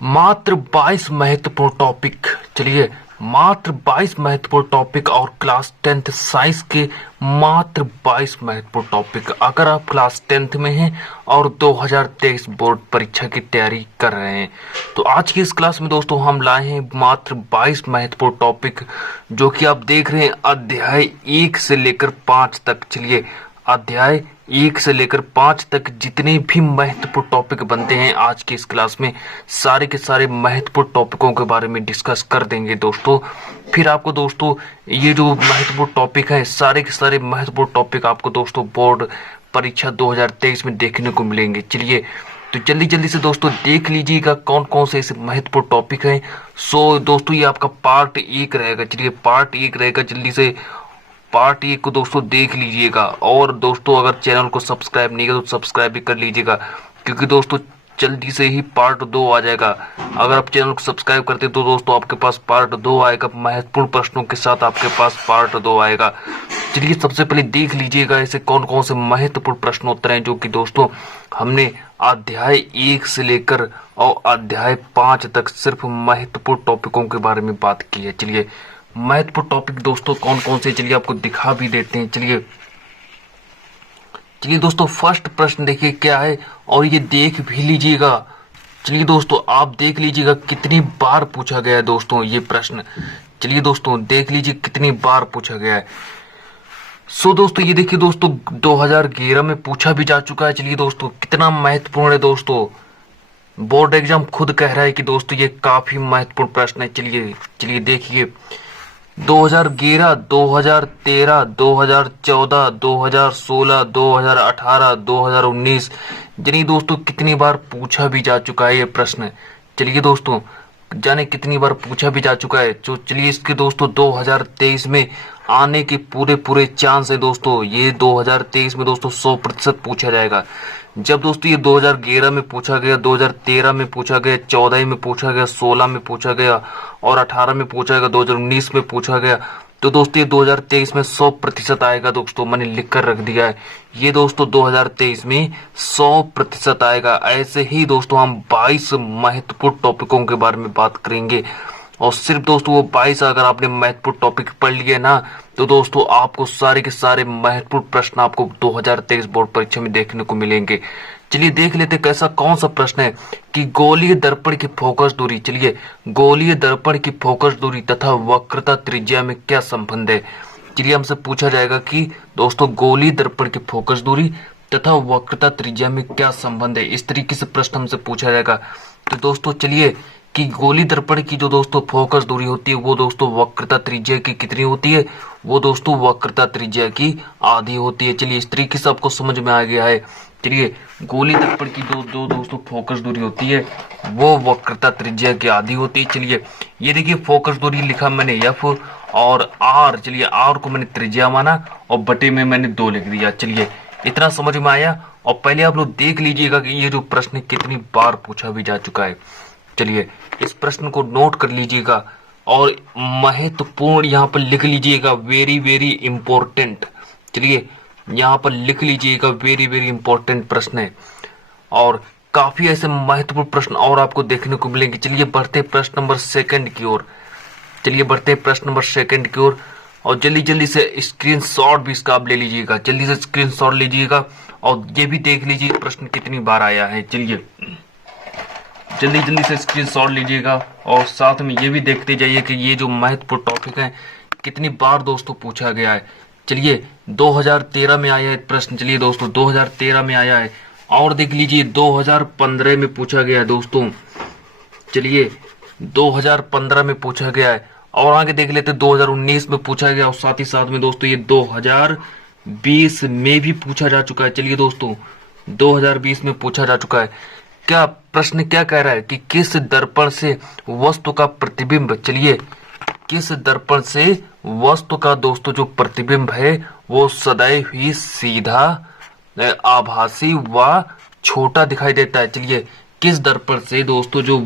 मात्र 22 महत्वपूर्ण टॉपिक। चलिए, मात्र 22 महत्वपूर्ण टॉपिक और क्लास 10th साइंस के मात्र 22 महत्वपूर्ण टॉपिक। अगर आप क्लास 10th में हैं और 2023 बोर्ड परीक्षा की तैयारी कर रहे हैं तो आज की इस क्लास में दोस्तों हम लाए हैं मात्र 22 महत्वपूर्ण टॉपिक, जो कि आप देख रहे हैं अध्याय 1 से लेकर 5 तक। चलिए, अध्याय 1 से लेकर 5 तक जितने भी महत्वपूर्ण टॉपिक बनते हैं आज की इस क्लास में सारे के सारे महत्वपूर्ण टॉपिकों के बारे में डिस्कस कर देंगे दोस्तों। फिर आपको दोस्तों ये जो महत्वपूर्ण टॉपिक है सारे के सारे महत्वपूर्ण टॉपिक आपको दोस्तों बोर्ड परीक्षा 2023 में देखने को मिलेंगे। चलिए, तो जल्दी जल्दी से दोस्तों देख लीजिएगा कौन कौन से ऐसे महत्वपूर्ण टॉपिक हैं। सो दोस्तों ये आपका पार्ट 1 रहेगा। चलिए, पार्ट 1 रहेगा, जल्दी से पार्ट 1 को दोस्तों देख लीजिएगा। और दोस्तों अगर चैनल को सब्सक्राइब नहीं किया तो सब्सक्राइब भी कर लीजिएगा, क्योंकि दोस्तों जल्दी से ही पार्ट 2 आ जाएगा। अगर आप चैनल को सब्सक्राइब करते तो दोस्तों आपके पास पार्ट 2 आएगा, महत्वपूर्ण प्रश्नों के साथ आपके पास पार्ट 2 आएगा। चलिए, सबसे पहले देख लीजिएगा ऐसे कौन कौन से महत्वपूर्ण प्रश्नोत्तर हैं जो कि दोस्तों हमने अध्याय 1 से लेकर और अध्याय 5 तक सिर्फ महत्वपूर्ण टॉपिकों के बारे में बात की है। चलिए, महत्वपूर्ण टॉपिक दोस्तों कौन कौन से, चलिए आपको दिखा भी देते हैं। चलिए दोस्तों फर्स्ट प्रश्न देखिए क्या है, और ये देख भी लीजिएगा। चलिए दोस्तों आप देख लीजिएगा कितनी बार पूछा गया है दोस्तों ये प्रश्न। चलिए दोस्तों देख लीजिए कितनी बार पूछा गया है। सो दोस्तों ये देखिए दोस्तों 2011 में पूछा भी जा चुका है। चलिए दोस्तों कितना महत्वपूर्ण है दोस्तों, बोर्ड एग्जाम खुद कह रहा है कि दोस्तों ये काफी महत्वपूर्ण प्रश्न है। चलिए देखिए 2011, 2013, 2014, 2016, 2018, 2019 यानी दोस्तों कितनी बार पूछा भी जा चुका है ये प्रश्न। चलिए दोस्तों जाने कितनी बार पूछा भी जा चुका है। तो चलिए इसके दोस्तों 2023 में आने के पूरे चांस है दोस्तों। ये 2023 में दोस्तों 100% पूछा जाएगा। जब दोस्तों ये 2011 में पूछा गया, 2013 में पूछा गया, 14 में पूछा गया, 16 में पूछा गया और 18 में पूछा गया, 2019 में पूछा गया, तो दोस्तों ये 2023 में 100% आएगा दोस्तों। मैंने लिख कर रख दिया है, ये दोस्तों 2023 में 100% आएगा। ऐसे ही दोस्तों हम 22 महत्वपूर्ण टॉपिकों के बारे में बात करेंगे, और सिर्फ दोस्तों वो 22 अगर आपने महत्वपूर्ण टॉपिक पढ़ लिए ना तो दोस्तों आपको सारे के सारे महत्वपूर्ण प्रश्न आपको 2023 बोर्ड परीक्षा में देखने को मिलेंगे। चलिए देख लेते कैसा कौन सा प्रश्न है कि गोलीय दर्पण की फोकस दूरी। चलिए, गोलीय दर्पण की फोकस दूरी तथा वक्रता त्रिज्या में क्या संबंध है। चलिए हमसे पूछा जाएगा कि दोस्तों गोलीय दर्पण की फोकस दूरी तथा वक्रता त्रिज्या में क्या संबंध है। इस तरीके से प्रश्न हमसे पूछा जाएगा। तो दोस्तों चलिए कि गोलीय दर्पण की जो दोस्तों फोकस दूरी होती है वो दोस्तों वक्रता त्रिज्या की कितनी होती है, वो दोस्तों वक्रता त्रिज्या की आधी होती है। चलिए इस तरीके से आपको समझ में आ गया है। चलिए गोलीय दर्पण की जो दोस्तों फोकस दूरी होती है वो वक्रता त्रिज्या की आधी होती है। चलिए ये देखिए फोकस दूरी लिखा मैंने F और R। चलिए R को मैंने त्रिज्या माना और बटे में मैंने 2 लिख दिया। चलिए इतना समझ में आया। और पहले आप लोग देख लीजिएगा कि ये जो प्रश्न कितनी बार पूछा भी जा चुका है। चलिए इस प्रश्न को नोट कर लीजिएगा और महत्वपूर्ण यहाँ पर लिख लीजिएगा, वेरी वेरी इंपॉर्टेंट। चलिए यहाँ पर लिख लीजिएगा, वेरी वेरी इंपॉर्टेंट प्रश्न है और काफी ऐसे महत्वपूर्ण प्रश्न और आपको देखने को मिलेंगे। चलिए बढ़ते प्रश्न नंबर 2 की ओर। चलिए बढ़ते प्रश्न नंबर 2 की ओर और जल्दी जल्दी से स्क्रीनशॉट भी इसका आप ले लीजिएगा। जल्दी से स्क्रीनशॉट लीजिएगा और ये भी देख लीजिए प्रश्न कितनी बार आया है। चलिए जल्दी जल्दी से स्क्रीनशॉट लीजिएगा और साथ में ये भी देखते जाइए कि ये जो महत्वपूर्ण टॉपिक है कितनी बार दोस्तों पूछा गया है। चलिए 2013 में आया है प्रश्न। चलिए दोस्तों 2013 में आया है और देख लीजिए 2015 में पूछा गया है दोस्तों। चलिए 2015 में पूछा गया है और आगे देख लेते 2019 में पूछा गया और साथ ही साथ में दोस्तों ये 2020 में भी पूछा जा चुका है। चलिए दोस्तों 2020 में पूछा जा चुका है। क्या प्रश्न क्या कह रहा है कि किस दर्पण से वस्तु का प्रतिबिंब, चलिए किस दर्पण से वस्तु का दोस्तों जो प्रतिबिंब है वो सदैव ही सीधा, आभासी व छोटा दिखाई देता है। चलिए किस दर्पण से दोस्तों जो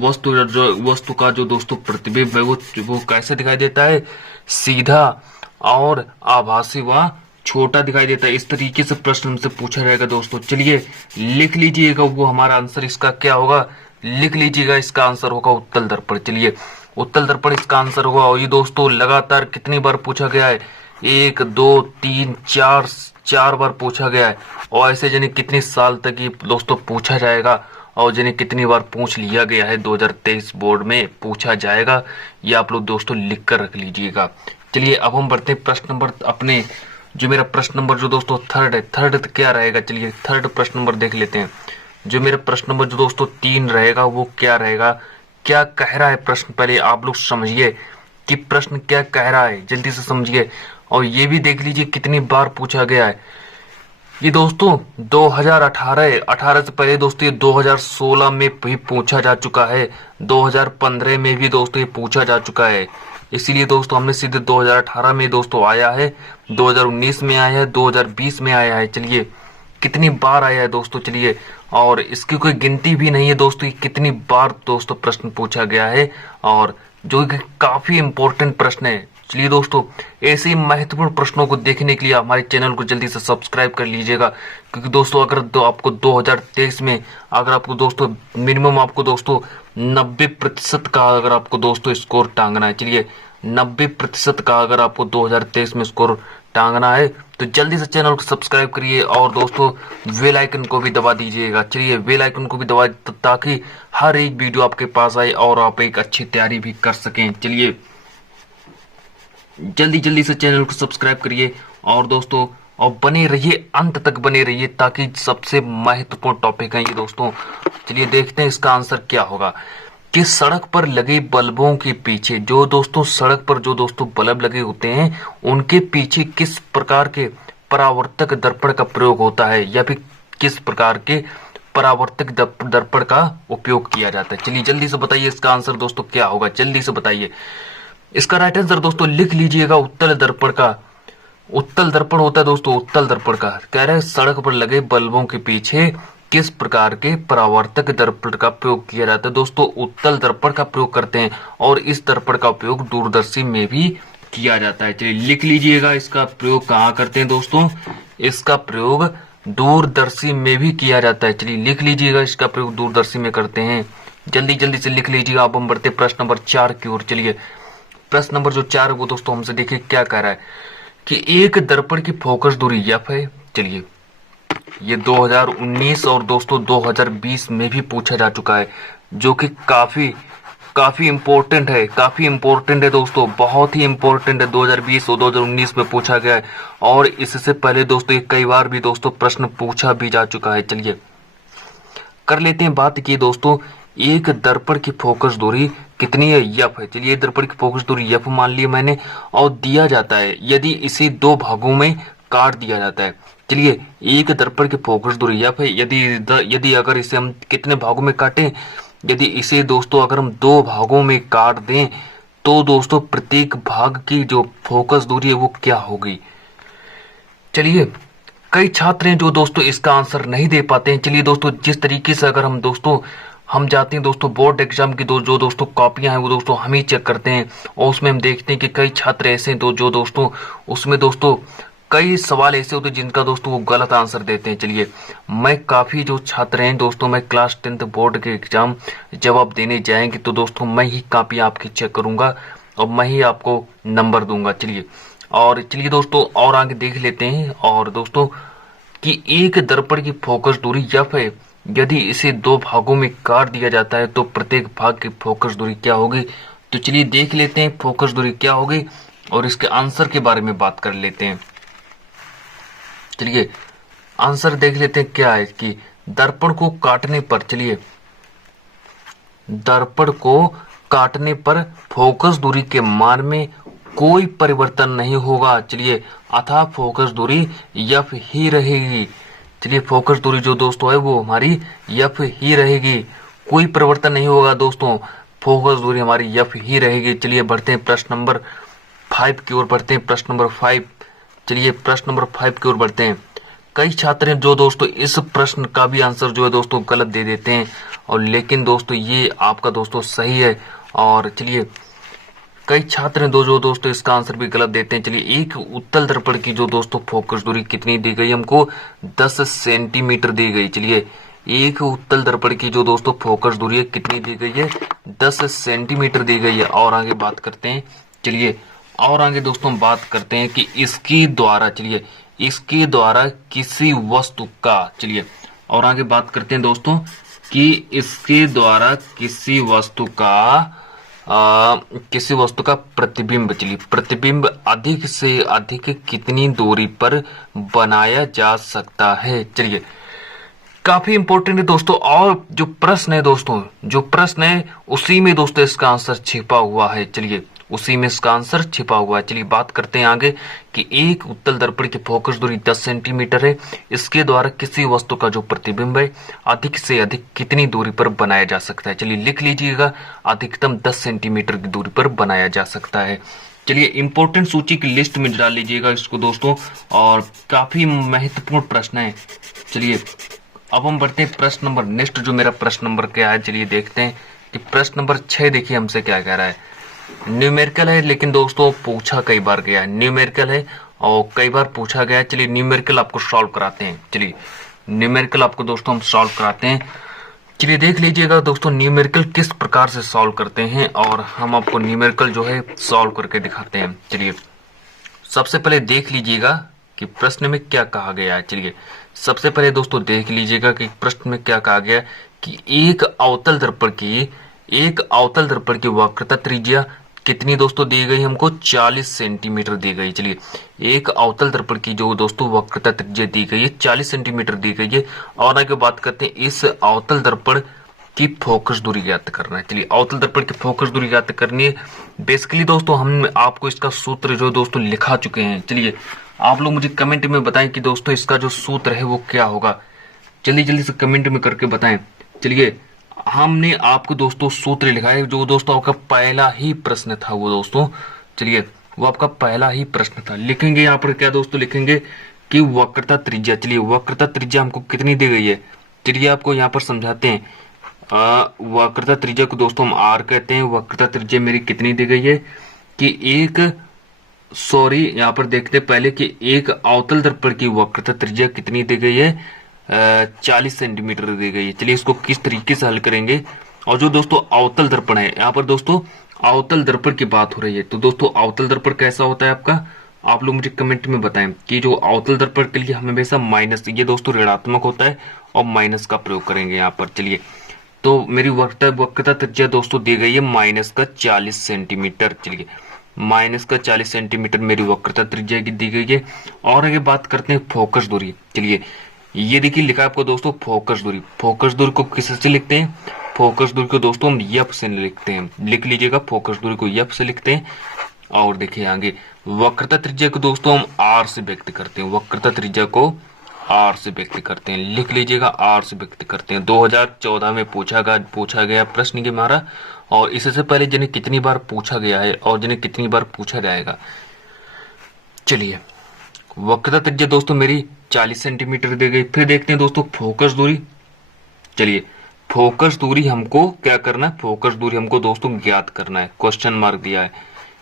वस्तु का जो दोस्तों प्रतिबिंब है वो कैसे दिखाई देता है, सीधा और आभासी व छोटा दिखाई देता है। इस तरीके से प्रश्न हमसे पूछा जाएगा दोस्तों। चलिए लिख लीजिएगा, वो हमारा आंसर इसका क्या होगा, लिख लीजिएगा, इसका आंसर होगा उत्तल दर्पण। चलिए उत्तल दर्पण इसका आंसर होगा। और ये दोस्तों लगातार कितनी बार पूछा गया है, 1 2 3 4 बार पूछा गया है। और ऐसे जाने कितने साल तक ये दोस्तों पूछा जाएगा और जाने कितनी बार पूछ लिया गया है 2023 बोर्ड में पूछा जाएगा, ये आप लोग दोस्तों लिख कर रख लीजिएगा। चलिए अब हम बढ़ते हैं प्रश्न नंबर अपने, जो मेरा प्रश्न नंबर जो दोस्तों थर्ड है, थर्ड क्या रहेगा। चलिए थर्ड प्रश्न नंबर देख लेते हैं। जो मेरा प्रश्न नंबर जो दोस्तों 3 रहेगा वो क्या रहेगा, क्या कह रहा है प्रश्न, पहले आप लोग समझिए कि प्रश्न क्या कह रहा है, जल्दी से समझिए। और ये भी देख लीजिए कितनी बार पूछा गया है। ये दोस्तों 2018 से पहले दोस्तों ये 2016 में भी पूछा जा चुका है, 2015 में भी दोस्तों ये पूछा जा चुका है। इसीलिए दोस्तों हमने सीधे 2018 में दोस्तों आया है, 2019 में आया है, 2020 में आया है। चलिए कितनी बार आया है दोस्तों, चलिए। और इसकी कोई गिनती भी नहीं है दोस्तों, ये कितनी बार दोस्तों प्रश्न पूछा गया है, और जो कि काफी इंपॉर्टेंट प्रश्न है। चलिए दोस्तों ऐसे ही महत्वपूर्ण प्रश्नों को देखने के लिए हमारे चैनल को जल्दी से सब्सक्राइब कर लीजिएगा, क्योंकि दोस्तों अगर आपको 2023 में अगर आपको दोस्तों मिनिमम आपको दोस्तों 90% का अगर आपको दोस्तों स्कोर टांगना है, चलिए 90% का अगर आपको 2023 में स्कोर टांगना है तो जल्दी से चैनल को सब्सक्राइब करिए और दोस्तों बेल आइकन को भी दबा दीजिएगा। चलिए बेल आइकन को भी दबा, ताकि हर एक वीडियो आपके पास आए और आप एक अच्छी तैयारी भी कर सकें। चलिए जल्दी से चैनल को सब्सक्राइब करिए और दोस्तों और बने रहिए, अंत तक बने रहिए, ताकि सबसे महत्वपूर्ण टॉपिक है ये दोस्तों। चलिए देखते हैं इसका आंसर क्या होगा कि सड़क पर लगे बल्बों के पीछे, जो दोस्तों सड़क पर जो दोस्तों बल्ब लगे होते हैं उनके पीछे किस प्रकार के परावर्तक दर्पण का प्रयोग होता है, या फिर किस प्रकार के परावर्तक दर्पण का उपयोग किया जाता है। चलिए जल्दी से बताइए इसका आंसर दोस्तों क्या होगा, जल्दी से बताइए। इसका राइट आंसर दोस्तों लिख लीजिएगा, उत्तल दर्पण का। उत्तल दर्पण होता है दोस्तों, उत्तल दर्पण का कह रहे हैं सड़क पर लगे बल्बों के पीछे किस प्रकार के परावर्तक दर्पण का प्रयोग किया जाता है। दोस्तों उत्तल दर्पण का प्रयोग करते हैं और इस दर्पण का उपयोग दूरदर्शी में भी किया जाता है। चलिए लिख लीजिएगा, इसका प्रयोग कहाँ करते हैं दोस्तों, इसका प्रयोग दूरदर्शी में भी किया जाता है। चलिए लिख लीजिएगा, इसका प्रयोग दूरदर्शी में करते हैं। जल्दी से लिख लीजिएगा। अब हम बढ़ते प्रश्न नंबर 4 की ओर। चलिए प्रश्न नंबर जो 4 वो दोस्तों हमसे देखिए क्या कह रहा है कि एक दर्पण की फोकस दूरी एफ है। चलिए ये 2019 और दोस्तों 2020 में भी पूछा जा चुका है, जो कि काफी इंपॉर्टेंट है दोस्तों, बहुत ही इंपॉर्टेंट है। 2020 और 2019 में पूछा गया है और इससे पहले दोस्तों ये कई बार भी दोस्तों प्रश्न पूछा भी जा चुका है। चलिए कर लेते हैं बात की दोस्तों, एक दर्पण की फोकस दूरी कितनी है, एफ है। चलिए दर्पण की फोकस दूरी एफ मान लिया मैंने, और दिया जाता है यदि इसे 2 भागों में काट दिया जाता है। चलिए एक दर्पण की फोकस दूरी एफ है, यदि अगर इसे हम कितने भागों में काटें, यदि इसे दोस्तों अगर हम 2 भागों में काट दें तो दोस्तों प्रत्येक भाग की जो फोकस दूरी है वो क्या होगी। चलिए कई छात्र हैं जो दोस्तों इसका आंसर नहीं दे पाते हैं। चलिए दोस्तों जिस तरीके से अगर हम जाते हैं दोस्तों बोर्ड एग्जाम की जो दोस्तों कॉपियां हैं वो दोस्तों हम ही चेक करते हैं, और उसमें हम देखते हैं कि कई छात्र ऐसे हैं जो दोस्तों उसमें दोस्तों कई सवाल ऐसे होते हैं जिनका दोस्तों वो गलत आंसर देते हैं। चलिए मैं काफी जो छात्र हैं दोस्तों, मैं क्लास 10th बोर्ड के एग्जाम जब आप देने जाएंगे तो दोस्तों मैं ही कॉपी आपकी चेक करूंगा और मैं ही आपको नंबर दूंगा। चलिए दोस्तों और आगे देख लेते हैं। और दोस्तों कि एक दर्पण की फोकस दूरी एफ है, यदि इसे 2 भागों में काट दिया जाता है तो प्रत्येक भाग की फोकस दूरी क्या होगी। तो चलिए देख लेते हैं फोकस दूरी क्या होगी और इसके आंसर के बारे में बात कर लेते हैं। चलिए आंसर देख लेते हैं क्या है कि दर्पण को काटने पर, चलिए दर्पण को काटने पर फोकस दूरी के मान में कोई परिवर्तन नहीं होगा। चलिए अतः फोकस दूरी एफ ही रहेगी। चलिए फोकस दूरी जो दोस्तों है वो हमारी एफ ही रहेगी, कोई परिवर्तन नहीं होगा दोस्तों, फोकस दूरी हमारी एफ ही रहेगी। चलिए बढ़ते हैं प्रश्न नंबर 5 की ओर बढ़ते हैं। प्रश्न नंबर 5, चलिए प्रश्न नंबर 5 की ओर बढ़ते हैं। कई छात्र हैं जो दोस्तों इस प्रश्न का भी आंसर जो है दोस्तों गलत दे देते हैं, और लेकिन दोस्तों ये आपका दोस्तों सही है। और चलिए कई छात्र हैं जो दोस्तों इसका आंसर भी गलत देते हैं। चलिए एक उत्तल दर्पण की जो दोस्तों फोकस दूरी कितनी दी गई हमको, 10 सेंटीमीटर दी गई। चलिए एक उत्तल दर्पण की जो दोस्तों फोकस दूरी है कितनी दी गई है, 10 सेंटीमीटर दी गई है। और आगे बात करते हैं, चलिए और आगे दोस्तों बात करते हैं कि इसके द्वारा किसी वस्तु का, चलिए और आगे बात करते हैं दोस्तों कि इसके द्वारा किसी वस्तु का प्रतिबिंब, चलिए प्रतिबिंब अधिक से अधिक कितनी दूरी पर बनाया जा सकता है। चलिए काफी इंपॉर्टेंट है दोस्तों। और जो प्रश्न है उसी में दोस्तों इसका आंसर छिपा हुआ है। चलिए उसी में इसका आंसर छिपा हुआ है। चलिए बात करते हैं आगे कि एक उत्तल दर्पण की फोकस दूरी 10 सेंटीमीटर है। इसके द्वारा किसी वस्तु का जो प्रतिबिंब है अधिक से अधिक कितनी दूरी पर बनाया जा सकता है। चलिए लिख लीजिएगा, अधिकतम 10 सेंटीमीटर की दूरी पर बनाया जा सकता है। चलिए इंपॉर्टेंट सूची की लिस्ट में डाल लीजिएगा इसको दोस्तों, और काफी महत्वपूर्ण प्रश्न है। चलिए अब हम बढ़ते हैं प्रश्न नंबर नेक्स्ट। जो मेरा प्रश्न नंबर क्या है, चलिए देखते हैं कि प्रश्न नंबर 6 देखिए हमसे क्या कह रहा है। न्यूमेरिकल है, लेकिन दोस्तों पूछा कई बार गया है। न्यूमेरिकल है और कई बार पूछा गया है। चलिए न्यूमेरिकल आपको सॉल्व कराते हैं। चलिए न्यूमेरिकल आपको दोस्तों हम सॉल्व कराते हैं। चलिए देख लीजिएगा दोस्तों न्यूमेरिकल किस प्रकार से सॉल्व करते हैं, और हम आपको न्यूमेरिकल जो है सॉल्व करके दिखाते हैं। चलिए सबसे पहले देख लीजिएगा कि प्रश्न में क्या कहा गया है। चलिए सबसे पहले दोस्तों देख लीजिएगा कि प्रश्न में क्या कहा गया कि एक अवतल दर्पण की वक्रता त्रिज्या कितनी दोस्तों दी गई हमको, 40 सेंटीमीटर दी गई। चलिए एक अवतल दर्पण की जो दोस्तों वक्रता त्रिज्या दी गई है 40 सेंटीमीटर दी गई है। और आगे बात करते हैं इस अवतल दर्पण की फोकस दूरी ज्ञात करना है। चलिए अवतल दर्पण की फोकस दूरी ज्ञात करनी है। बेसिकली दोस्तों हम आपको इसका सूत्र जो दोस्तों लिखा चुके हैं। चलिए आप लोग मुझे कमेंट में बताएं कि दोस्तों इसका जो सूत्र है वो क्या होगा। जल्दी से कमेंट में करके बताएं। चलिए हमने आपको दोस्तों सूत्र लिखा है, जो दोस्तों आपका पहला ही प्रश्न था वो दोस्तों। चलिए वो आपका पहला ही प्रश्न था। लिखेंगे यहाँ पर क्या दोस्तों, लिखेंगे कि वक्रता त्रिज्या। चलिए वक्रता त्रिज्या हमको कितनी दी गई है, चलिए आपको यहाँ पर समझाते हैं। वक्रता त्रिज्या को दोस्तों हम आर कहते हैं। वक्रता त्रिज्या मेरी कितनी दी गई है कि यहाँ पर देखते पहले कि एक अवतल दर्पण की वक्रता त्रिज्या कितनी दी गई है, 40 सेंटीमीटर दी गई है। चलिए इसको किस तरीके से हल करेंगे। और जो दोस्तों अवतल दर्पण है, यहाँ पर दोस्तों अवतल दर्पण की बात हो रही है, तो दोस्तों अवतल दर्पण कैसा होता है आपका, आप लोग मुझे कमेंट में बताएं कि जो अवतल दर्पण के लिए हमें हमेशा माइनस, ये दोस्तों ऋणात्मक होता है और माइनस का प्रयोग करेंगे यहाँ पर। चलिए तो मेरी वक्रता त्रिज्या दोस्तों दी गई है माइनस का 40 सेंटीमीटर। चलिए माइनस का 40 सेंटीमीटर मेरी वक्रता त्रिज्या की दी गई है। और आगे बात करते हैं फोकस दूरी। चलिए ये देखिए लिखा है आपको दोस्तों फोकस दूरी। फोकस दूरी को किससे लिखते हैं, फोकस दूरी को दोस्तों हम एफ से लिखते हैं। लिख लीजिएगा फोकस दूरी को एफ से लिखते हैं। और देखिए आगे वक्रता त्रिज्या को दोस्तों हम आर से व्यक्त करते हैं। वक्रता त्रिज्या को आर से व्यक्त करते हैं, लिख लीजिएगा आर से व्यक्त करते हैं। 2014 में पूछा गया प्रश्न ये हमारा, और इससे पहले जिन्हें कितनी बार पूछा गया है और जिन्हें कितनी बार पूछा जाएगा। चलिए वक्रता त्रिज्या दोस्तों मेरी 40 सेंटीमीटर दी गई। फिर देखते हैं दोस्तों फोकस दूरी। चलिए फोकस दूरी हमको क्या करना है, फोकस दूरी हमको दोस्तों ज्ञात करना है। क्वेश्चन मार्क दिया है,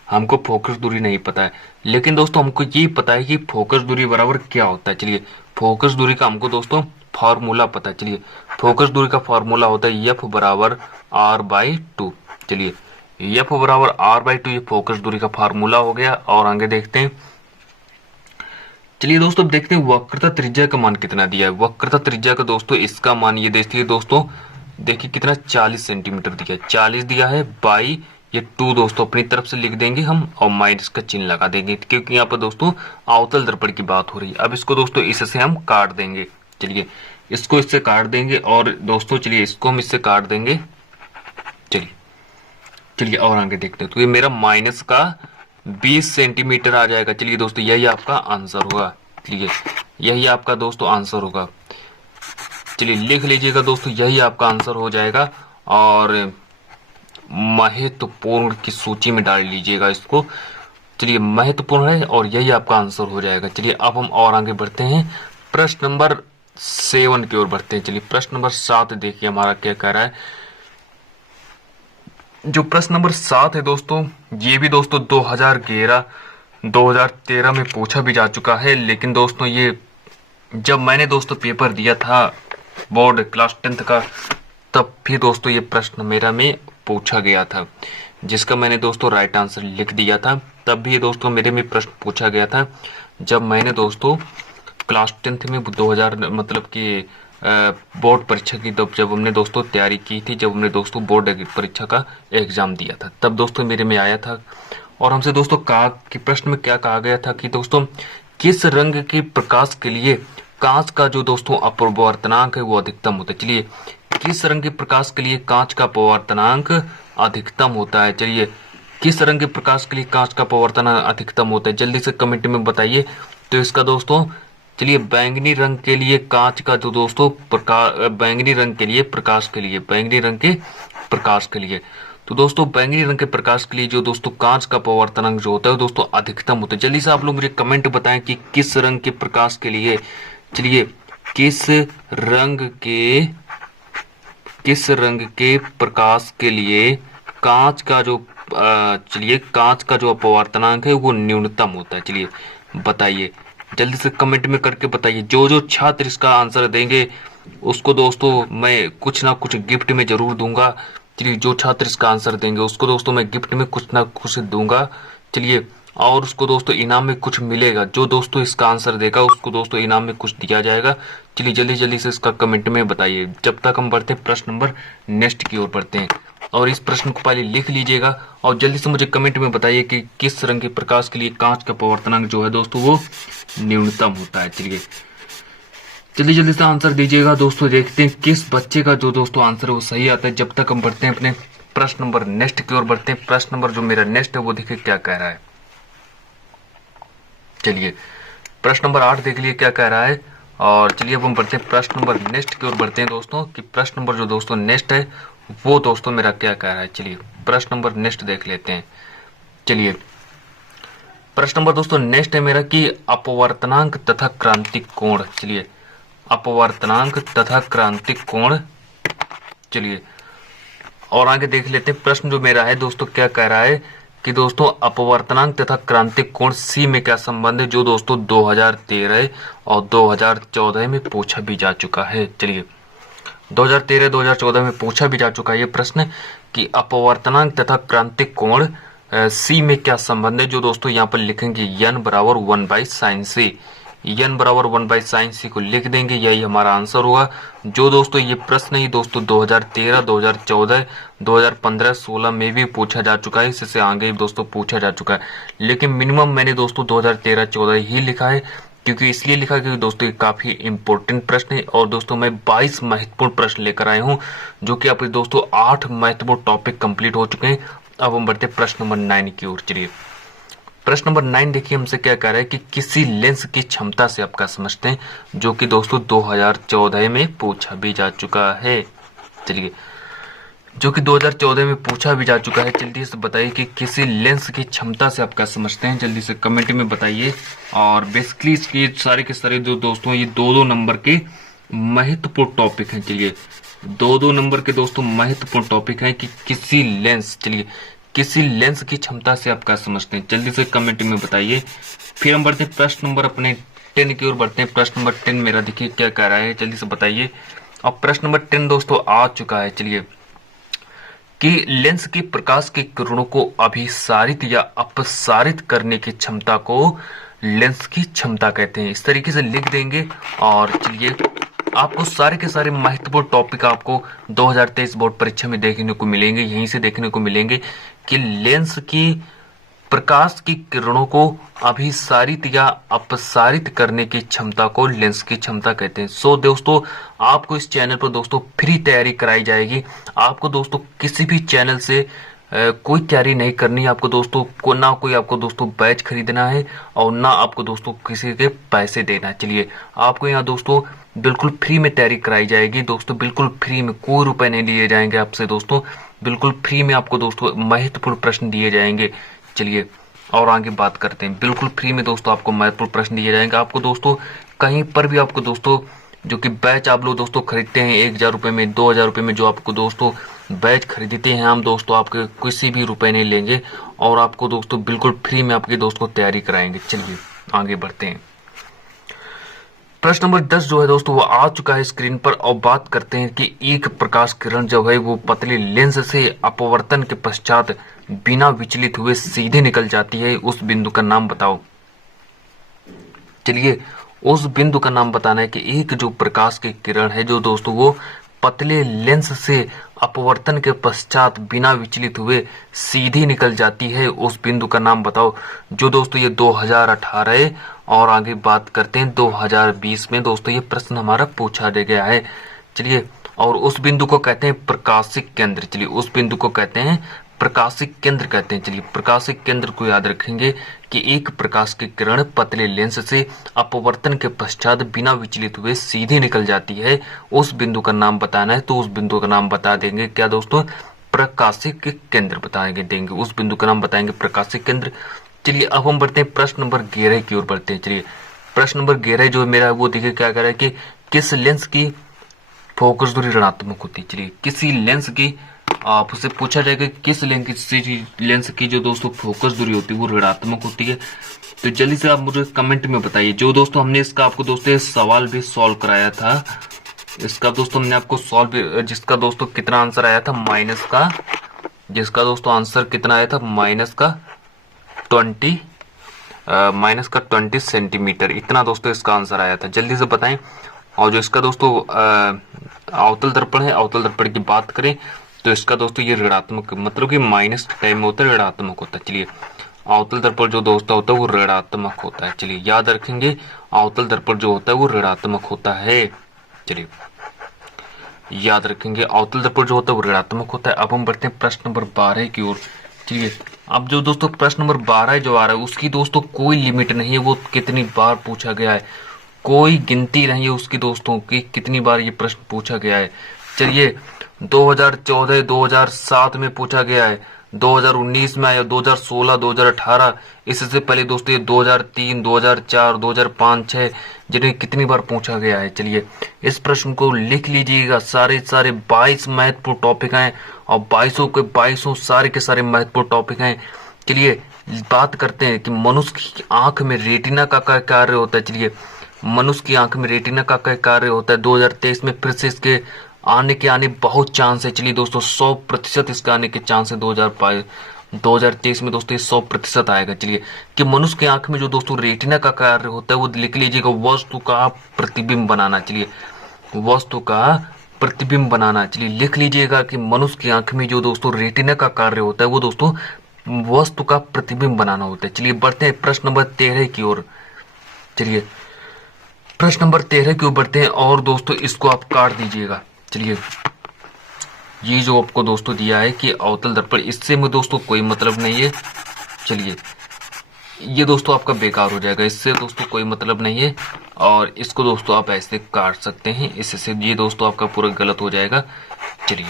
हमको फोकस दूरी नहीं पता है, लेकिन दोस्तों हमको ये पता है कि फोकस दूरी बराबर क्या होता है। चलिए फोकस दूरी का हमको दोस्तों फॉर्मूला पता है। चलिए फोकस दूरी का फॉर्मूला होता है एफ बराबर r/2। चलिए एफ बराबर r/2 ये फोकस दूरी का फॉर्मूला हो गया। और आगे देखते हैं, चलिए दोस्तों देखते हैं वक्रता त्रिज्या का मान कितना दिया है। वक्रता त्रिज्या का दोस्तों इसका मान ये देखिए दोस्तों, देखिए कितना 40 सेंटीमीटर दिया है। 40 दिया है बाई ये 2 दोस्तों अपनी तरफ से लिख देंगे हम, और माइनस का चिन्ह लगा देंगे क्योंकि यहाँ पर दोस्तों अवतल दर्पण की बात हो रही है। अब इसको दोस्तों इससे हम काट देंगे। चलिए इसको इससे काट देंगे, और दोस्तों चलिए इसको हम इससे काट देंगे। चलिए और आगे देखते हैं, तो ये मेरा माइनस का 20 सेंटीमीटर आ जाएगा। चलिए दोस्तों यही आपका आंसर होगा। चलिए यही आपका दोस्तों आंसर होगा। चलिए लिख लीजिएगा दोस्तों, यही आपका आंसर हो जाएगा। और महत्वपूर्ण की सूची में डाल लीजिएगा इसको। चलिए महत्वपूर्ण है और यही आपका आंसर हो जाएगा। चलिए अब हम और आगे बढ़ते हैं, प्रश्न नंबर 7 की ओर बढ़ते हैं। चलिए प्रश्न नंबर 7 देखिए हमारा क्या कह रहा है। जो प्रश्न नंबर 7 है दोस्तों, ये भी दोस्तों 2013 में पूछा भी जा चुका है। लेकिन दोस्तों ये जब मैंने दोस्तों पेपर दिया था बोर्ड क्लास 10th का, तब भी दोस्तों ये प्रश्न मेरा में पूछा गया था, जिसका मैंने दोस्तों राइट आंसर लिख दिया था। तब भी दोस्तों मेरे में प्रश्न पूछा गया था जब मैंने दोस्तों क्लास 10th में 2000 मतलब कि बोर्ड परीक्षा की जब हमने दोस्तों तैयारी की थी, जब हमने दोस्तों बोर्ड परीक्षा का एग्जाम दिया था, तब दोस्तों मेरे में आया था। और हमसे दोस्तों कहा कि प्रश्न में क्या कहा गया था कि दोस्तों किस रंग के प्रकाश के लिए कांच का जो दोस्तों अपवर्तनांक है वो अधिकतम होता है। चलिए, किस रंग के प्रकाश के लिए कांच का अपवर्तनांक अधिकतम होता है? चलिए, किस रंग के प्रकाश के लिए कांच का अपवर्तनांक अधिकतम होता है, जल्दी से कमेंट में बताइए। तो इसका दोस्तों चलिए बैंगनी रंग के लिए कांच का जो दोस्तों बैंगनी रंग के लिए प्रकाश के लिए, बैंगनी रंग के प्रकाश के लिए, तो दोस्तों बैंगनी रंग के प्रकाश के लिए जो दोस्तों कांच का अपवर्तनांक जो होता है दोस्तों अधिकतम होता है। जल्दी से आप लोग मुझे कमेंट बताएं कि किस रंग के प्रकाश के लिए, चलिए किस रंग के प्रकाश के लिए कांच का जो चलिए कांच का जो अपवर्तनांक है वो न्यूनतम होता है। चलिए बताइए, जल्दी से कमेंट में करके बताइए। जो छात्र इसका आंसर देंगे उसको दोस्तों मैं कुछ ना कुछ गिफ्ट में जरूर दूंगा। चलिए, जो छात्र इसका आंसर देंगे उसको दोस्तों मैं गिफ्ट में कुछ ना कुछ दूंगा। चलिए, और उसको दोस्तों इनाम में कुछ मिलेगा। जो दोस्तों इसका आंसर देगा उसको दोस्तों इनाम में कुछ दिया जाएगा। चलिए जल्दी जल्दी से इसका कमेंट में बताइए। जब तक हम बढ़ते हैं प्रश्न नंबर नेक्स्ट की ओर बढ़ते हैं, और इस प्रश्न को पहले लिख लीजिएगा और जल्दी से मुझे कमेंट में बताइए कि किस रंग के प्रकाश के लिए कांच का अपवर्तनांक जो है दोस्तों वो न्यूनतम होता है। चलिए जल्दी जल्दी से आंसर दीजिएगा दोस्तों, देखते हैं किस बच्चे का जो दोस्तों आंसर वो सही आता है। जब तक हम बढ़ते हैं अपने प्रश्न नंबर नेक्स्ट की ओर बढ़ते हैं। प्रश्न नंबर जो मेरा नेक्स्ट है वो देखिए क्या कह रहा है। चलिए प्रश्न नंबर 8 देख लिए क्या कह रहा है। और चलिए अब हम बढ़ते हैं प्रश्न नंबर नेक्स्ट की ओर बढ़ते हैं दोस्तों, कि प्रश्न नंबर जो दोस्तों नेक्स्ट है वो दोस्तों मेरा क्या कह रहा है। चलिए प्रश्न नंबर नेक्स्ट देख लेते हैं। चलिए प्रश्न नंबर दोस्तों नेक्स्ट है मेरा कि अपवर्तनांक तथा क्रांतिक कोण। चलिए अपवर्तनांक तथा क्रांतिक कोण। चलिए और आगे देख लेते हैं। प्रश्न जो मेरा है दोस्तों क्या कह रहा है कि दोस्तों अपवर्तनांक तथा क्रांतिक कोण सी में क्या संबंध है, जो दोस्तों 2013 और 2014 में पूछा भी जा चुका है। चलिए 2013-2014 में पूछा भी जा चुका है ये प्रश्न कि अपवर्तनांक तथा क्रांतिक कोण सी में क्या संबंध है, जो दोस्तों यहाँ पर लिखेंगे n बराबर 1/sin c। n बराबर 1/sin c को लिख देंगे, यही हमारा आंसर होगा। जो दोस्तों ये प्रश्न ही दोस्तों 2013, 2014, 2015, 16 में भी पूछा जा चुका है, इससे आगे दोस्तों पूछा जा चुका है। लेकिन मिनिमम मैंने दोस्तों 2013-14 ही लिखा है, क्योंकि इसलिए लिखा कि दोस्तों ये काफी इंपॉर्टेंट प्रश्न है। और दोस्तों मैं 22 महत्वपूर्ण प्रश्न लेकर आया हूं, जो कि आपके दोस्तों 8 महत्वपूर्ण टॉपिक कंप्लीट हो चुके हैं। अब हम बढ़ते प्रश्न नंबर 9 की ओर। चलिए प्रश्न नंबर 9 देखिए हमसे क्या कह रहा है कि किसी लेंस की क्षमता से आप क्या समझते हैं, जो कि दोस्तों 2014 में पूछा भी जा चुका है। चलिए जो कि 2014 में पूछा भी जा चुका है। जल्दी से बताइए कि किसी लेंस की क्षमता से आप क्या समझते हैं, जल्दी से कमेंट में बताइए। और बेसिकली इसके सारे के सारे जो दोस्तों ये 2-2 नंबर के महत्वपूर्ण टॉपिक हैं। चलिए 2-2 नंबर के दोस्तों महत्वपूर्ण टॉपिक हैं कि किसी लेंस, चलिए किसी लेंस की क्षमता से आप क्या समझते हैं, जल्दी से कमेंट में बताइए। फिर हम बढ़ते हैं प्रश्न नंबर अपने 10 की ओर बढ़ते हैं। प्रश्न नंबर 10 मेरा देखिए क्या कह रहा है, जल्दी से बताइए। और प्रश्न नंबर 10 दोस्तों आ चुका है। चलिए कि लेंस की प्रकाश की किरणों को अभिसारित या अपसारित करने की क्षमता को लेंस की क्षमता कहते हैं। इस तरीके से लिख देंगे। और चलिए आपको सारे के सारे महत्वपूर्ण टॉपिक आपको 2023 बोर्ड परीक्षा में देखने को मिलेंगे, यहीं से देखने को मिलेंगे कि लेंस की प्रकाश की किरणों को अभिसारित या अपसारित करने की क्षमता को लेंस की क्षमता कहते हैं। सो दोस्तों आपको इस चैनल पर दोस्तों फ्री तैयारी कराई जाएगी। आपको दोस्तों किसी भी चैनल से कोई तैयारी नहीं करनी है। आपको दोस्तों को ना कोई आपको दोस्तों बैच खरीदना है और ना आपको दोस्तों किसी के पैसे देना है। चलिए आपको यहाँ दोस्तों बिल्कुल फ्री में तैयारी कराई जाएगी दोस्तों, बिल्कुल फ्री में, कोई रुपए नहीं लिए जाएंगे आपसे दोस्तों, बिल्कुल फ्री में आपको दोस्तों महत्वपूर्ण प्रश्न दिए जाएंगे। चलिए और आगे बात करते हैं। बिल्कुल फ्री में दोस्तों आपको महत्वपूर्ण प्रश्न दिए जाएंगे। आपको दोस्तों कहीं पर भी आपको दोस्तों जो कि बैच आप लोग दोस्तों खरीदते हैं 1000 रुपए में, 2000 रुपए में, जो आपको दोस्तों बैच खरीदते हैं, हम दोस्तों आपके किसी भी रुपए नहीं लेंगे और आपको दोस्तों बिल्कुल फ्री में आपके दोस्तों तैयारी कराएंगे। चलिए आगे बढ़ते हैं। प्रश्न नंबर 10 जो है दोस्तों वो आ चुका है स्क्रीन पर। और बात करते हैं कि एक प्रकाश किरण जो है वो पतले लेंस से अपवर्तन के पश्चात बिना विचलित हुए सीधे निकल जाती है, उस बिंदु का नाम बताओ। चलिए उस बिंदु का नाम बताना है कि एक जो प्रकाश की किरण है जो दोस्तों वो पतले लेंस से अपवर्तन के पश्चात बिना विचलित हुए सीधी निकल जाती है, उस बिंदु का नाम बताओ। जो दोस्तों ये 2018 है। और आगे बात करते हैं 2020 में दोस्तों ये प्रश्न हमारा पूछा गया है। चलिए और उस बिंदु को कहते हैं प्रकाशिक केंद्र। चलिए उस बिंदु को कहते हैं प्रकाशिक केंद्र कहते हैं। चलिए प्रकाशिक केंद्र को याद रखेंगे कि एक प्रकाश की किरण पतले लेंस से अपवर्तन के पश्चात बिना विचलित हुए सीधे निकल जाती है, उस बिंदु का नाम बताना है। तो उस बिंदु का नाम बता देंगे क्या दोस्तों, प्रकाशिक केंद्र बताएंगे देंगे, उस बिंदु का नाम बताएंगे प्रकाशिक केंद्र। चलिए अब हम बढ़ते हैं प्रश्न नंबर 11 की ओर बढ़ते हैं। चलिए प्रश्न नंबर 11 जो मेरा वो देखिए क्या कह रहा है कि किस लेंस की फोकस दूरी ऋणात्मक होती है। चलिए किसी लेंस की आपसे पूछा जाएगा किस लेंस की जो दोस्तों फोकस दूरी होती है वो ऋणात्मक होती है। तो जल्दी से आप मुझे कमेंट में बताइए। जो दोस्तों हमने इसका आपको दोस्तों सवाल भी सॉल्व कराया था, इसका दोस्तों हमने आपको सॉल्व, जिसका दोस्तों कितना आंसर आया था माइनस का, जिसका दोस्तों आंसर कितना आया था माइनस का 20 सेंटीमीटर, इतना दोस्तों इसका आंसर आया था। जल्दी से बताएं। और जो इसका दोस्तों अवतल दर्पण है, अवतल दर्पण की बात करें तो इसका दोस्तों ये ऋणात्मक, मतलब कि माइनस टाइम में होता है, ऋणात्मक होता है। चलिए अवतल दर्पण जो दोस्तों होता है वो ऋणात्मक होता है। चलिए याद रखेंगे अवतल दर्पण जो होता है वो ऋणात्मक होता है। चलिए याद रखेंगे अवतल दर्पण जो होता है वो ऋणात्मक होता है। अब हम बढ़ते हैं प्रश्न नंबर 12 की ओर। चलिए अब जो दोस्तों प्रश्न नंबर 12 जो आ रहा है उसकी दोस्तों कोई लिमिट नहीं है, वो कितनी बार पूछा गया है, कोई गिनती नहीं है उसकी दोस्तों की कितनी बार ये प्रश्न पूछा गया है। चलिए 2014, 2007 में पूछा गया है, 2019 में आया, 2016, 2018, इससे पहले दोस्तों ये 2003, 2004, 2005, 6 जिन्हें कितनी बार पूछा गया है। चलिए इस प्रश्न को लिख लीजिएगा। सारे 22 महत्वपूर्ण टॉपिक हैं और 22 के 22 सारे के सारे महत्वपूर्ण टॉपिक हैं। चलिए बात करते हैं कि मनुष्य की आंख में रेटिना का क्या कार्य होता है। चलिए मनुष्य की आंख में रेटिना का क्या कार्य होता है। 2023 में फिर से इसके आने बहुत चांस है। चलिए दोस्तों 100% इसका आने के चांस है। 2023 में दोस्तों 100% आएगा। चलिए कि मनुष्य की आंख में जो दोस्तों रेटिना का कार्य होता है वो लिख लीजिएगा, वस्तु का प्रतिबिंब बनाना। चलिए वस्तु का प्रतिबिंब बनाना। चलिए लिख लीजिएगा कि मनुष्य की आंख में जो दोस्तों रेटिना का कार्य होता है वो दोस्तों वस्तु का प्रतिबिंब बनाना होता है। चलिए बढ़ते हैं प्रश्न नंबर 13 की ओर। चलिए प्रश्न नंबर 13 की ओर बढ़ते हैं और दोस्तों इसको आप काट दीजिएगा। चलिए ये जो आपको दोस्तों दिया है कि अवतल दर्पण, इससे में दोस्तों कोई मतलब नहीं है। चलिए ये दोस्तों आपका बेकार हो जाएगा, इससे दोस्तों कोई मतलब नहीं है और इसको दोस्तों आप ऐसे काट सकते हैं, इससे ये दोस्तों आपका पूरा गलत हो जाएगा। चलिए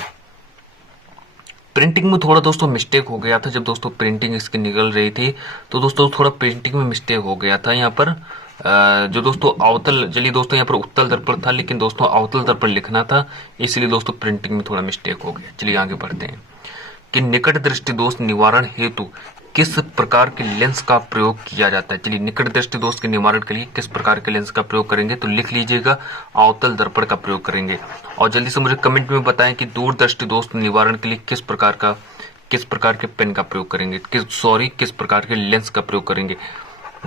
प्रिंटिंग में थोड़ा दोस्तों मिस्टेक हो गया था, जब दोस्तों प्रिंटिंग इसकी निकल रही थी तो दोस्तों थोड़ा प्रिंटिंग में मिस्टेक हो गया था। यहाँ पर जो दोस्तों अवतल, चलिए दोस्तों यहाँ पर उत्तल दर्पण था लेकिन दोस्तों अवतल दर्पण लिखना था, इसलिए दोस्तों प्रिंटिंग में थोड़ा मिस्टेक हो गया। चलिए आगे बढ़ते हैं कि निकट दृष्टि दोष निवारण हेतु किस प्रकार के लेंस का प्रयोग किया जाता है। चलिए निकट दृष्टि दोष के निवारण के लिए किस प्रकार के लेंस का प्रयोग करेंगे, तो लिख लीजिएगा अवतल दर्पण का प्रयोग करेंगे। और जल्दी से मुझे कमेंट में बताएं कि दूर दृष्टि दोष निवारण के लिए किस प्रकार के पेन का प्रयोग करेंगे, किस प्रकार के लेंस का प्रयोग करेंगे।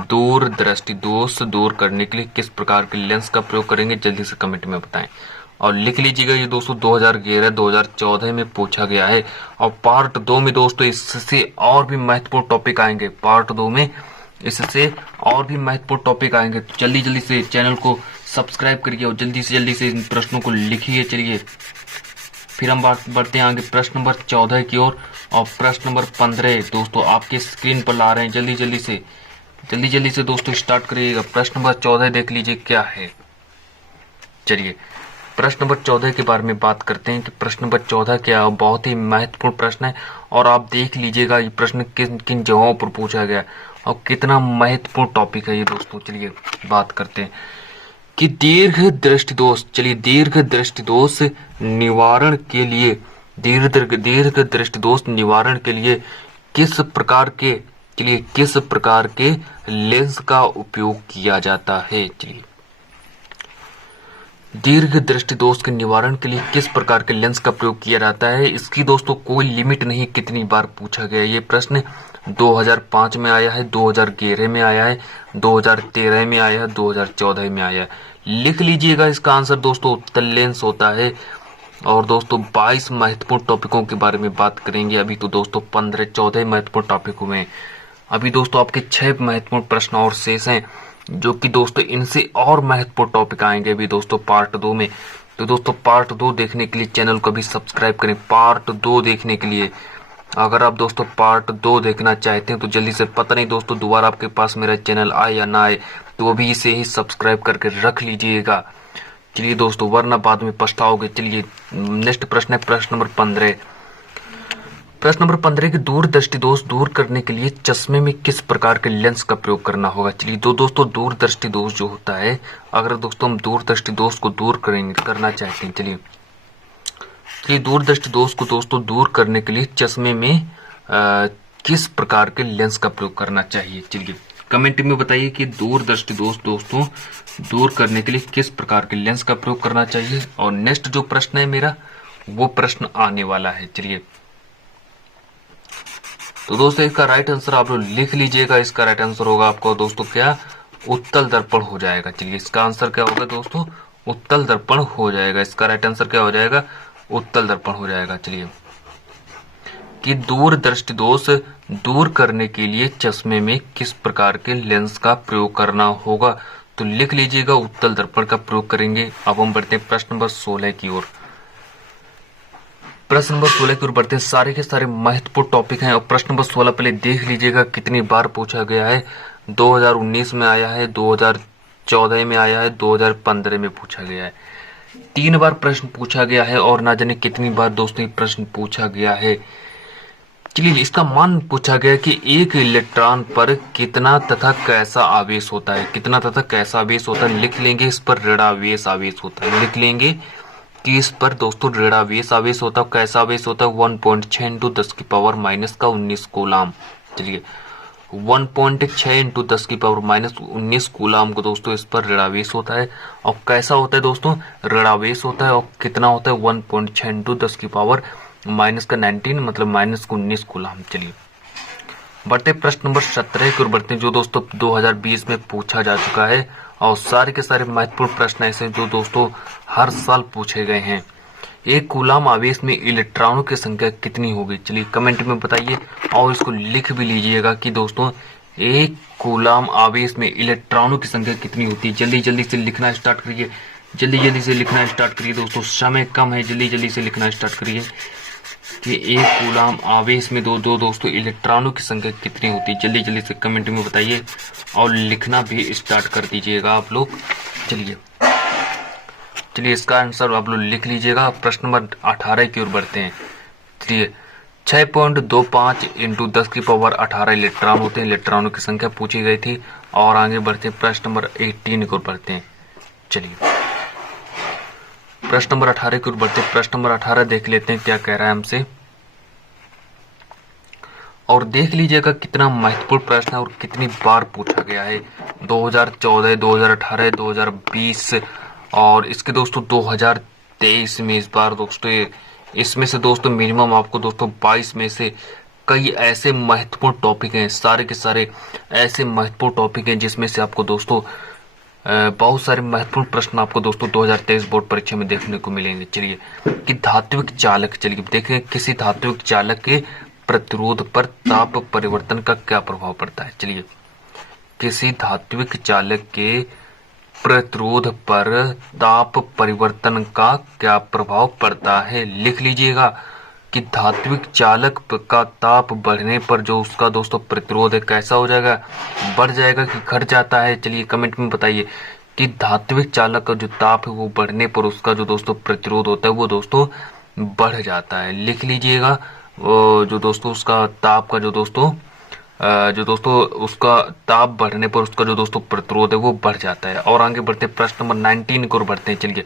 दूर दृष्टि दोष दूर करने के लिए किस प्रकार के लेंस का प्रयोग करेंगे, जल्दी से कमेंट में बताएं। और लिख लीजिएगा ये दोस्तों 2011, 2014 में पूछा गया है। और पार्ट 2 में दोस्तों इससे और भी महत्वपूर्ण टॉपिक आएंगे, पार्ट 2 में इससे और भी महत्वपूर्ण टॉपिक आएंगे। तो जल्दी से चैनल को सब्सक्राइब करिए और जल्दी से इन प्रश्नों को लिखिए। चलिए फिर हम बढ़ते हैं आगे प्रश्न नंबर 14 की ओर। और प्रश्न नंबर 15 दोस्तों आपके स्क्रीन पर ला रहे हैं, जल्दी से दोस्तों स्टार्ट करिएगा। प्रश्न नंबर 14 देख लीजिए क्या है। चलिए प्रश्न नंबर 14 के बारे में बात करते हैं कि प्रश्न नंबर 14 क्या है। बहुत ही महत्वपूर्ण प्रश्न है और आप देख लीजिएगा ये प्रश्न किन किन जगहों पर पूछा गया और कितना महत्वपूर्ण टॉपिक है ये दोस्तों। चलिए बात करते हैं कि दीर्घ दृष्टि दोष, चलिए दीर्घ दृष्टि दोष निवारण के लिए, दीर्घ दृष्टि दोष निवारण के लिए किस प्रकार के लेंस का उपयोग किया जाता है। चलिए दीर्घ दृष्टि दोष के निवारण के लिए किस प्रकार के लेंस का प्रयोग किया जाता है? इसकी दोस्तों कोई लिमिट नहीं, कितनी बार पूछा गया ये प्रश्न। 2005 में आया है, 2011 में आया है, 2013 में आया है, 2014 में आया है। लिख लीजिएगा इसका आंसर दोस्तों, उत्तल लेंस होता है। और दोस्तों 22 महत्वपूर्ण टॉपिकों के बारे में बात करेंगे। अभी तो दोस्तों 15-14 महत्वपूर्ण टॉपिक हुए हैं। अभी दोस्तों आपके 6 महत्वपूर्ण प्रश्न और शेष हैं, जो कि दोस्तों इनसे और महत्वपूर्ण टॉपिक आएंगे अभी दोस्तों पार्ट 2 में। तो दोस्तों पार्ट 2 देखने के लिए चैनल को भी सब्सक्राइब करें। पार्ट 2 देखने के लिए अगर आप दोस्तों पार्ट 2 देखना चाहते हैं तो जल्दी से, पता नहीं दोस्तों दोबारा आपके पास मेरा चैनल आए या ना आए, तो अभी इसे ही सब्सक्राइब करके रख लीजिएगा। चलिए दोस्तों, वरना बाद में पछताओगे। चलिए नेक्स्ट प्रश्न है प्रश्न नंबर 15। प्रश्न नंबर 15 की दूरदृष्टि दोष दूर करने के लिए चश्मे में किस प्रकार के लेंस का प्रयोग करना होगा? चलिए दोस्तों दूरदृष्टि दोष जो होता है, अगर दोस्तों हम दूरदृष्टि दोष को दूर करना चाहते हैं, चलिए दूरदृष्टि दोष को दोस्तों दूर करने के लिए चश्मे में किस प्रकार के लेंस का प्रयोग करना चाहिए? चलिए कमेंट में बताइए कि दूरदृष्टि दोष दोस्तों दूर करने के लिए किस प्रकार के लेंस का प्रयोग करना चाहिए। और नेक्स्ट जो प्रश्न है मेरा, वो प्रश्न आने वाला है। चलिए तो दोस्तों इसका राइट आंसर आप लोग लिख लीजिएगा। इसका राइट आंसर होगा आपको दोस्तों क्या, उत्तल दर्पण हो जाएगा। चलिए इसका आंसर क्या होगा दोस्तों, उत्तल दर्पण हो जाएगा। इसका राइट आंसर क्या हो जाएगा, उत्तल दर्पण हो जाएगा। चलिए कि दूरदृष्टि दोष दूर करने के लिए चश्मे में किस प्रकार के लेंस का प्रयोग करना होगा? तो लिख लीजिएगा, उत्तल दर्पण का प्रयोग करेंगे। अब हम बढ़ते हैं प्रश्न नंबर 16 की ओर। प्रश्न नंबर 16 की ओर बढ़ते हैं। सारे के सारे महत्वपूर्ण टॉपिक हैं और प्रश्न नंबर 16 पहले देख लीजिएगा कितनी बार पूछा गया है। 2019 में आया है, 2014 में आया है, 2015 में पूछा गया है। 3 बार प्रश्न पूछा गया है और ना जाने कितनी बार दोस्तों ये प्रश्न पूछा गया है। चलिए इसका मान पूछा गया कि एक इलेक्ट्रॉन पर कितना तथा कैसा आवेश होता है। कितना तथा कैसा आवेश होता है लिख लेंगे। इस पर ऋणावेश आवेश होता है, लिख लेंगे कि इस पर दोस्तों ऋणावेश आवेश होता है। कैसा आवेश होता है, 1.6 इंटू 10 की पावर माइनस का 19 कूलाम। चलिए 1.6 इंटू 10 की पावर माइनस 19 कूलाम को दोस्तों इस पर ऋणावेश होता है। और कैसा होता है दोस्तों, ऋणावेश होता है। और कितना होता है, 1.6 इंटू 10 की पावर माइनस का 19 मतलब माइनस 19 कूलाम। चलिए बढ़ते प्रश्न नंबर 17 की ओर बढ़ते हैं, जो दोस्तों 2020 में पूछा जा चुका है। और सारे के सारे महत्वपूर्ण प्रश्न ऐसे हैं जो दोस्तों हर साल पूछे गए हैं। एक कूलाम आवेश में इलेक्ट्रॉनों की संख्या कितनी होगी? चलिए कमेंट में बताइए और इसको लिख भी लीजिएगा कि दोस्तों एक कूलाम आवेश में इलेक्ट्रॉनों की संख्या कितनी होती है। जल्दी जल्दी से लिखना स्टार्ट करिए, जल्दी जल्दी से लिखना स्टार्ट करिए दोस्तों, समय कम है, जल्दी जल्दी से लिखना स्टार्ट करिए कि एक कूलाम आवेश में दो दोस्तों इलेक्ट्रॉनों की संख्या कितनी होती है। जल्दी जल्दी से कमेंट में बताइए और लिखना भी स्टार्ट कर दीजिएगा आप लोग। चलिए इसका आंसर आप लोग लिख लीजिएगा। प्रश्न नंबर 18 की ओर बढ़ते हैं। चलिए 6.25 इंटू 10 की पावर 18 इलेक्ट्रॉन होते हैं। इलेक्ट्रॉनों की संख्या पूछी गई थी। और आगे बढ़ते हैं प्रश्न नंबर 18 की ओर बढ़ते हैं। चलिए प्रश्न नंबर 18 की ओर बढ़ते हैं। प्रश्न नंबर 18 देख लेते हैं क्या कह रहा है हमसे, और देख लीजिएगा कितना महत्वपूर्ण प्रश्न है और कितनी बार पूछा गया है। 2014, 2018, 2020 और इसके दोस्तों 2023 में इस बार दोस्तों इसमें से दोस्तों मिनिमम आपको दोस्तों 22 में से कई ऐसे महत्वपूर्ण टॉपिक हैं। सारे के सारे ऐसे महत्वपूर्ण टॉपिक हैं जिसमें से आपको दोस्तों बहुत सारे महत्वपूर्ण प्रश्न आपको दोस्तों 2023 बोर्ड परीक्षा में देखने को मिलेंगे। चलिए कि धात्विक चालक, चलिए देखें किसी धात्विक चालक के प्रतिरोध पर ताप परिवर्तन का क्या प्रभाव पड़ता है। चलिए किसी धात्विक चालक के प्रतिरोध पर ताप परिवर्तन का क्या प्रभाव पड़ता है, लिख लीजिएगा कि धात्विक चालक का ताप बढ़ने पर जो उसका दोस्तों प्रतिरोध है कैसा हो जाएगा, बढ़ जाएगा कि घट जाता है। चलिए कमेंट में बताइए कि धात्विक चालक का जो ताप है वो बढ़ने पर उसका जो दोस्तों प्रतिरोध होता है वो दोस्तों बढ़ जाता है। लिख लीजिएगा जो दोस्तों उसका ताप का जो दोस्तों उसका ताप बढ़ने पर उसका जो दोस्तों प्रतिरोध है वो बढ़ जाता है। और आगे बढ़ते प्रश्न नंबर 19 को बढ़ते हैं। चलिए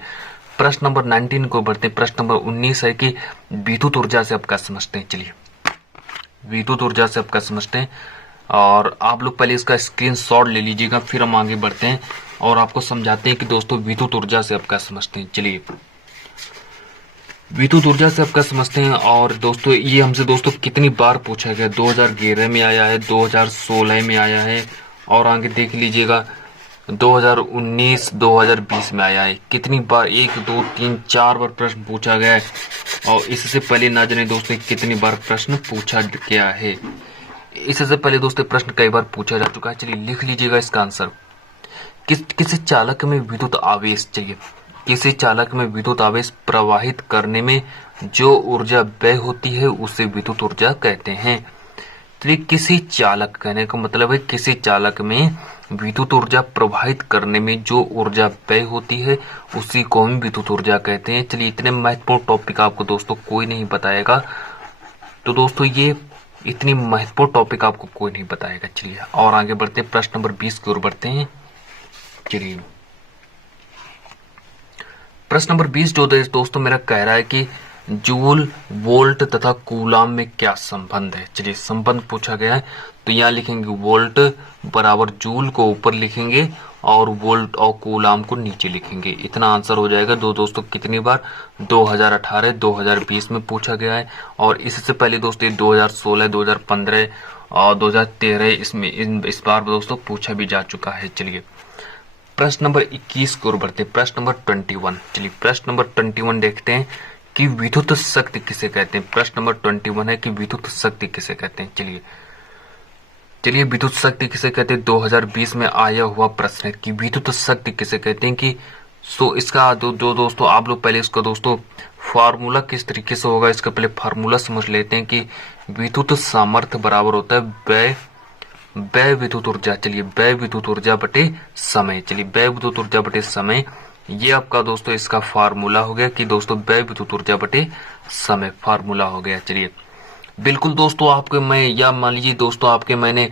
प्रश्न नंबर 19 को बढ़ते हैं। प्रश्न नंबर 19 है कि विद्युत ऊर्जा से आप क्या समझते हैं। चलिए विद्युत ऊर्जा से आप क्या समझते हैं। और आप लोग पहले इसका स्क्रीनशॉट ले लीजिएगा, फिर हम आगे बढ़ते हैं और आपको समझाते हैं कि दोस्तों विद्युत ऊर्जा से आप क्या समझते हैं। चलिए विद्युत ऊर्जा से आप क्या समझते हैं। और दोस्तों ये हमसे दोस्तों कितनी बार पूछा गया, 2011 में आया है, 2016 में आया है और आगे देख लीजिएगा 2019 2020 में आया है। कितनी बार, 1 2 3 4 बार प्रश्न पूछा गया है। और इससे पहले ना जाने दोस्तों कितनी बार प्रश्न पूछा गया है। इससे पहले दोस्तों प्रश्न कई बार पूछा जा चुका है। चलिए लिख लीजिएगा इसका आंसर। किसी चालक में विद्युत आवेश, चलिए किसी चालक में विद्युत आवेश प्रवाहित करने में जो ऊर्जा व्यय होती है उसे विद्युत ऊर्जा कहते हैं। चलिए किसी चालक, कहने का मतलब है किसी चालक में विद्युत ऊर्जा प्रवाहित करने में जो ऊर्जा व्यय होती है उसी को हम विद्युत ऊर्जा कहते हैं। चलिए इतने महत्वपूर्ण टॉपिक आपको दोस्तों कोई नहीं बताएगा, तो दोस्तों ये इतनी महत्वपूर्ण टॉपिक आपको कोई नहीं बताएगा। चलिए और आगे बढ़ते हैं, प्रश्न नंबर 20 की ओर बढ़ते हैं। चलिए प्रश्न नंबर 20 जो दोस्तों मेरा कह रहा है कि जूल, वोल्ट तथा कूलाम में क्या संबंध है। चलिए संबंध पूछा गया है, तो यहाँ लिखेंगे वोल्ट बराबर जूल को ऊपर लिखेंगे और वोल्ट और कूलाम को नीचे लिखेंगे। इतना आंसर हो जाएगा। दोस्तों कितनी बार, 2018 2020 में पूछा गया है और इससे पहले दोस्तों 2016 2015 और 2013 इसमें इस बार दोस्तों पूछा भी जा चुका है। चलिए प्रश्न नंबर 21 की ओर बढ़ते हैं, प्रश्न नंबर 21। चलिए प्रश्न नंबर 21 देखते हैं कि विद्युत शक्ति किसे कहते हैं। प्रश्न नंबर 21 है कि विद्युत शक्ति किसे कहते हैं। चलिए विद्युत शक्ति किसे कहते हैं, 2020 में आया हुआ प्रश्न है कि विद्युत शक्ति किसे कहते हैं। कि सो इसका जो दोस्तों आप लोग पहले इसका दोस्तों फार्मूला किस तरीके से होगा, इसका पहले फार्मूला समझ लेते हैं कि विद्युत सामर्थ्य बराबर होता है व्यय विद्युत ऊर्जा। चलिए व्यय विद्युत ऊर्जा बटे समय। चलिए व्यय विद्युत ऊर्जा बटे समय, ये आपका दोस्तों इसका फार्मूला हो गया कि दोस्तों व्यय विद्युत ऊर्जा बटे समय फार्मूला हो गया। चलिए बिल्कुल दोस्तों आपके मैं, या मान लीजिए दोस्तों आपके मैंने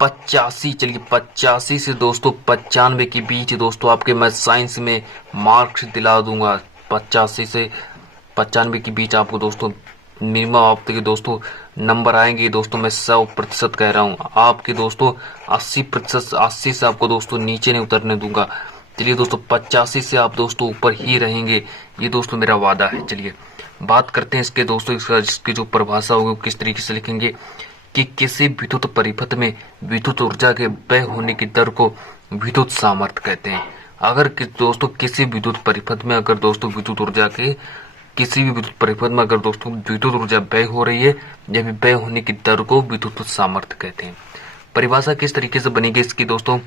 85, चलिए 85 से दोस्तों 95 के बीच दोस्तों आपके मैं साइंस में मार्क्स दिला दूंगा। 85 से 95 के बीच आपको दोस्तों मिनिमम आपके दोस्तों नंबर आएंगे। दोस्तों मैं 100% कह रहा हूँ, आपके दोस्तों 80%, 80 से आपको दोस्तों नीचे नहीं उतरने दूंगा। चलिए दोस्तों 85 से आप दोस्तों ऊपर ही रहेंगे, ये दोस्तों मेरा वादा है। चलिए बात करते हैं इसके दोस्तों, इसकी जो परिभाषा होगी किस तरीके से लिखेंगे कि किसी विद्युत परिपथ में विद्युत ऊर्जा के व्यय होने की दर को विद्युत सामर्थ्य कहते हैं। अगर दोस्तों किसी विद्युत परिपथ में अगर दोस्तों विद्युत ऊर्जा के किसी भी विद्युत परिपथ में अगर दोस्तों विद्युत ऊर्जा व्यय हो रही है, जब व्यय होने की दर को विद्युत सामर्थ्य कहते हैं। परिभाषा किस तरीके से बनेगी इसकी दोस्तों,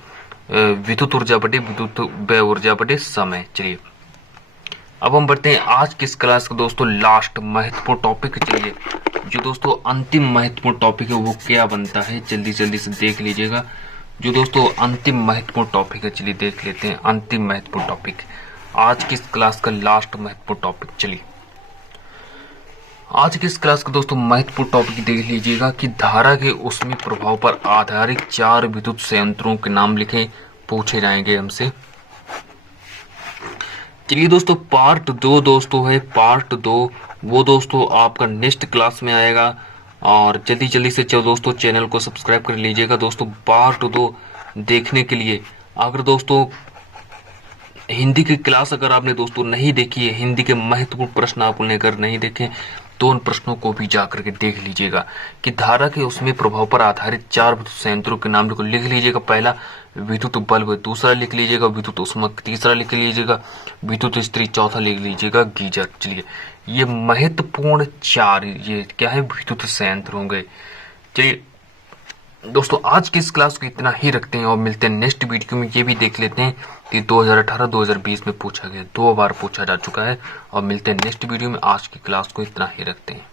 विद्युत ऊर्जा बटे विद्युत व्यय ऊर्जा बटे समय। चलिए अब हम बढ़ते हैं आज की इस क्लास का दोस्तों लास्ट महत्वपूर्ण टॉपिक। चलिए जो दोस्तों अंतिम महत्वपूर्ण टॉपिक है वो क्या बनता है, जल्दी जल्दी से देख लीजिएगा। जो दोस्तों अंतिम महत्वपूर्ण टॉपिक है, चलिए देख लेते हैं अंतिम महत्वपूर्ण टॉपिक, आज की इस क्लास का लास्ट महत्वपूर्ण टॉपिक। चलिए आज की इस क्लास का दोस्तों महत्वपूर्ण टॉपिक देख लीजिएगा कि धारा के ऊष्मीय प्रभाव पर आधारित 4 विद्युत संयंत्रों के नाम लिखें, पूछे जाएंगे हमसे। चलिए दोस्तों पार्ट 2 दोस्तों है, पार्ट 2 वो दोस्तों आपका नेक्स्ट क्लास में आएगा और जल्दी जल्दी से चलो दोस्तों चैनल को सब्सक्राइब कर लीजिएगा। दोस्तों पार्ट 2 देखने के लिए अगर दोस्तों हिंदी की क्लास अगर आपने दोस्तों नहीं देखी है, हिंदी के महत्वपूर्ण प्रश्न आपने अगर नहीं देखे तो उन प्रश्नों को भी जाकर के देख लीजिएगा कि धारा के उसमें प्रभाव पर आधारित 4 विद्युत संयंत्रों के नाम लिख लीजिएगा। पहला विद्युत बल्ब, दूसरा लिख लीजिएगा विद्युत ऊष्मक, तीसरा लिख लीजिएगा विद्युत इस्त्री, चौथा लिख लीजिएगा गीजर। चलिए ये महत्वपूर्ण 4 ये क्या है विद्युत संयंत्र होंगे। चलिए दोस्तों आज की इस क्लास को इतना ही रखते हैं और मिलते हैं नेक्स्ट वीडियो में। ये भी देख लेते हैं कि 2018-2020 में पूछा गया, 2 बार पूछा जा चुका है और मिलते हैं नेक्स्ट वीडियो में। आज की क्लास को इतना ही रखते हैं।